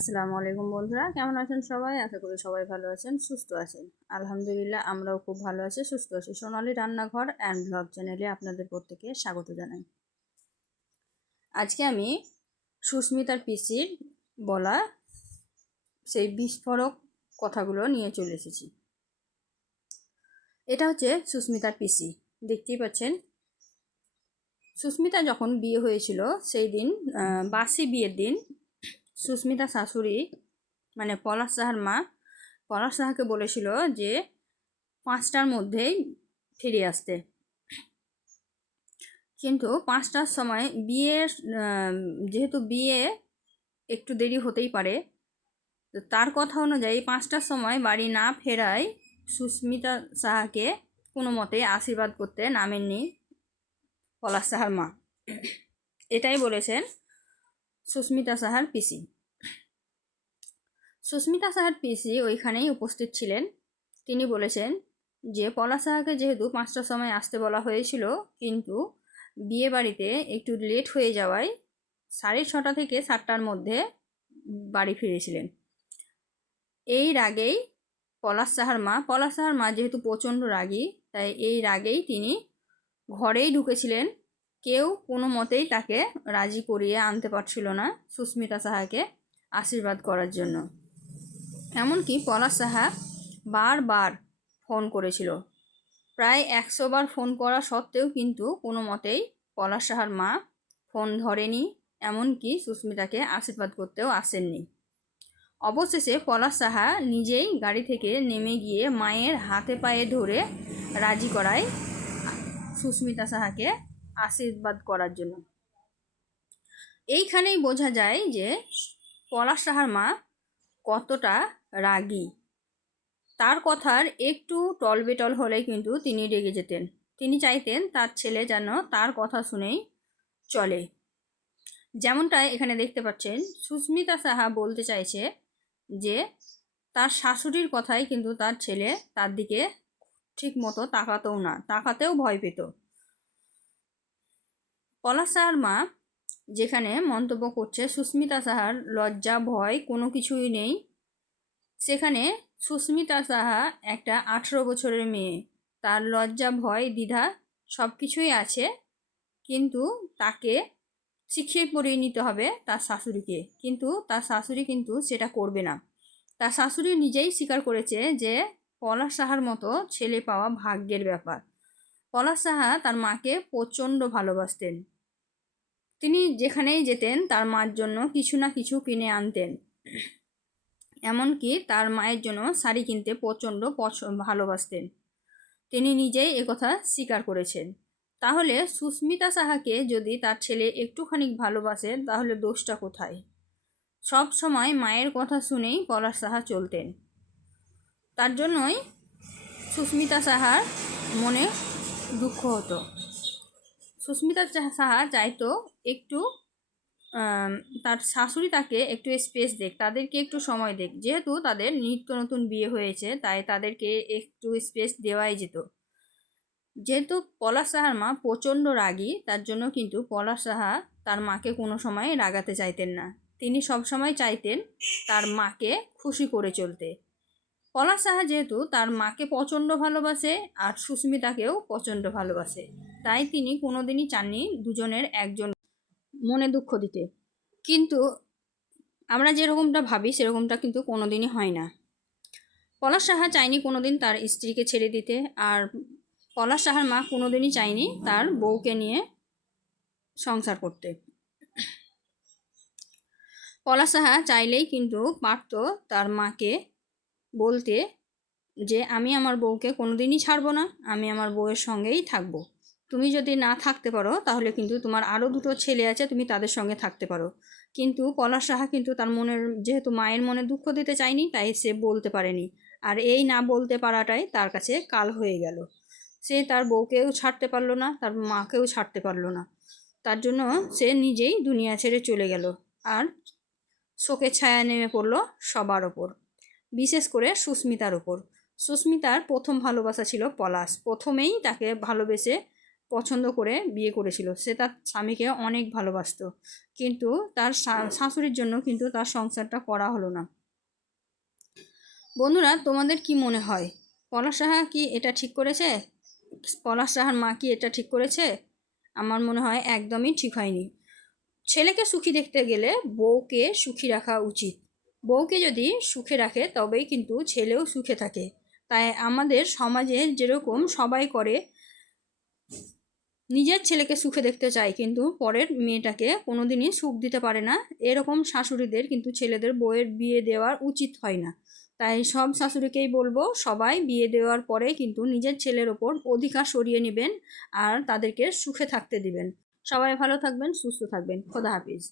আসসালামু আলাইকুম বন্ধুরা, কেমন আছেন সবাই? আশা করি সবাই ভালো আছেন, সুস্থ আছেন। আলহামদুলিল্লাহ, আমরাও খুব ভালো আছি, সুস্থ আছি। সোনালী রান্নাঘর অ্যান্ড ব্লগ চ্যানেলে আপনাদের প্রত্যেকে স্বাগত জানাই। আজকে আমি সুস্মিতার পিসির বলা সেই বিস্ফোরক কথাগুলো নিয়ে চলে এসেছি। এটা হচ্ছে সুস্মিতার পিসি, দেখতেই পাচ্ছেন। সুস্মিতা যখন বিয়ে হয়েছিল সেই দিন, বাসি বিয়ের দিন, সুস্মিতা শাশুড়ি মানে পলাশ সাহার মা পলাশ সাহাকে বলেছিল যে 5টার মধ্যেই ফিরে আসতে। কিন্তু 5টার সময় যেহেতু বিয়ে একটু দেরি হতেই পারে, তো তার কথা অনুযায়ী 5টার সময় বাড়ি না ফেরায় সুস্মিতা সাহাকে কোনো মতে আশীর্বাদ করতে নামেননি পলাশ সাহার মা। এটাই বলেছেন সুস্মিতা সাহার পিসি। সুস্মিতা সাহার পিসি ওইখানেই উপস্থিত ছিলেন। তিনি বলেছেন যে পলাশ সাহাকে যেহেতু 5টার সময় আসতে বলা হয়েছিল, কিন্তু বিয়ে বাড়িতে একটু লেট হয়ে যাওয়ায় 6:30 থেকে 7টার মধ্যে বাড়ি ফিরেছিলেন। এই রাগেই পলাশ সাহার মা যেহেতু প্রচণ্ড রাগী, তাই এই রাগেই তিনি ঘরেই ঢুকেছিলেন। কেউ কোনো মতেই তাকে রাজি করিয়ে আনতে পারছিল না সুস্মিতা সাহাকে আশীর্বাদ করার জন্য। এমনকি পলাশ সাহা বারবার ফোন করেছিল, প্রায় 100 বার ফোন করা সত্ত্বেও কিন্তু কোনো মতেই পলাশ সাহার মা ফোন ধরেনি, এমনকি সুস্মিতাকে আশীর্বাদ করতেও আসেননি। অবশেষে পলাশ সাহা নিজেই গাড়ি থেকে নেমে গিয়ে মায়ের হাতে পায়ে ধরে রাজি করায় সুস্মিতা সাহাকে আশীর্বাদ করার জন্য। এইখানেই বোঝা যায় যে পলাশ সাহার মা কতটা রাগী। তার কথার একটু টলবেটল হলেই কিন্তু তিনি রেগে যেতেন। তিনি চাইতেন তার ছেলে যেন তার কথা শুনেই চলে। যেমনটা এখানে দেখতে পাচ্ছেন, সুস্মিতা সাহা বলতে চাইছে যে তার শাশুড়ির কথাই কিন্তু তার ছেলে তার দিকে ঠিক মতো তাকাতেও ভয় পেত। পলাশ সাহার মা যেখানে মন্তব্য করছে সুস্মিতা সাহার লজ্জা ভয় কোনো কিছুই নেই, সেখানে সুস্মিতা সাহা একটা 18 বছরের মেয়ে, তার লজ্জা ভয় দ্বিধা সব কিছুই আছে, কিন্তু তাকে শিখিয়ে পড়িয়ে নিতে হবে তার শাশুড়িকে। কিন্তু তার শাশুড়ি কিন্তু সেটা করবে না। তার শাশুড়ি নিজেই স্বীকার করেছে যে পলাশ সাহার মতো ছেলে পাওয়া ভাগ্যের ব্যাপার। পলাশ সাহা তার মাকে প্রচণ্ড ভালোবাসতেন। তিনি যেখানেই যেতেন তার মার জন্য কিছু না কিছু কিনে আনতেন। এমনকি তার মায়ের জন্য শাড়ি কিনতে প্রচণ্ড ভালোবাসতেন। তিনি নিজেই একথা স্বীকার করেছেন। তাহলে সুস্মিতা সাহাকে যদি তার ছেলে একটুখানি ভালোবাসে, তাহলে দোষটা কোথায়? সব সময় মায়ের কথা শুনেই পলাশ সাহা চলতেন। তার জন্যই সুস্মিতা সাহার মনে দুঃখ হতো। সুস্মিতা সাহা চাইতো একটু তার শাশুড়ি তাকে একটু স্পেস দেখ, তাদেরকে একটু সময় দেখ। যেহেতু তাদের নিত্য নতুন বিয়ে হয়েছে, তাই তাদেরকে একটু স্পেস দেওয়াই যেত। যেহেতু পলাশ সাহার মা প্রচণ্ড রাগী, তার জন্য কিন্তু পলাশ সাহা তার মাকে কোনো সময় রাগাতে চাইতেন না। তিনি সব সময় চাইতেন তার মাকে খুশি করে চলতে। পলাশ সাহা যেহেতু তার মাকে প্রচণ্ড ভালোবাসে আর সুস্মিতাকেও প্রচণ্ড ভালোবাসে, তাই তিনি কোনোদিনই চাননি দুজনের একজন মনে দুঃখ দিতে। কিন্তু আমরা যেরকমটা ভাবি সেরকমটা কিন্তু কোনোদিনই হয় না। পলাশ সাহা চায়নি কোনোদিন তার স্ত্রীকে ছেড়ে দিতে, আর পলাশ সাহার মা কোনোদিনই চায়নি তার বউকে নিয়ে সংসার করতে। পলাশ সাহা চাইলেই কিন্তু পারত তার মাকে বলতে যে আমি আমার বউকে কোনোদিনই ছাড়বো না, আমি আমার বউয়ের সঙ্গেই থাকবো। তুমি যদি না থাকতে পারো তাহলে কিন্তু তোমার আরও 2টো ছেলে আছে, তুমি তাদের সঙ্গে থাকতে পারো। কিন্তু পলাশ সাহা কিন্তু তার যেহেতু মায়ের মনে দুঃখ দিতে চায়নি, তাই সে বলতে পারেনি। আর এই না বলতে পারাটাই তার কাছে কাল হয়ে গেল। সে তার বউকেও ছাড়তে পারলো না, তার মাকেও ছাড়তে পারলো না। তার জন্য সে নিজেই দুনিয়া ছেড়ে চলে গেল। আর শোকের ছায়া নেমে পড়ল সবার ওপর, বিশেষ করে সুস্মিতার ওপর। সুস্মিতার প্রথম ভালোবাসা ছিল পলাশ। প্রথমেই তাকে ভালোবেসে পছন্দ করে বিয়ে করেছিল। সে তার স্বামীকে অনেক ভালোবাসতো, কিন্তু তার শাশুড়ির জন্য কিন্তু তার সংসারটা করা হলো না। বন্ধুরা, তোমাদের কি মনে হয়, পলাশ সাহা কি এটা ঠিক করেছে? পলাশ সাহার মা কি এটা ঠিক করেছে? আমার মনে হয় একদমই ঠিক হয়নি। ছেলেকে সুখী দেখতে গেলে বউকে সুখী রাখা উচিত। বউকে যদি সুখে রাখে তবেই কিন্তু ছেলেও সুখে থাকে। তাই আমাদের সমাজে যেরকম সবাই করে, নিজের ছেলেকে সুখে দেখতে চায় কিন্তু পরের মেয়েটাকে কোনোদিনই সুখ দিতে পারে না, এরকম শাশুড়িদের কিন্তু ছেলেদের বউয়ের বিয়ে দেওয়ার উচিত হয় না। তাই সব শাশুড়িকেই বলবো, সবাই বিয়ে দেওয়ার পরে কিন্তু নিজের ছেলের ওপর অধিকার সরিয়ে নেবেন আর তাদেরকে সুখে থাকতে দিবেন। সবাই ভালো থাকবেন, সুস্থ থাকবেন। খোদা হাফিজ।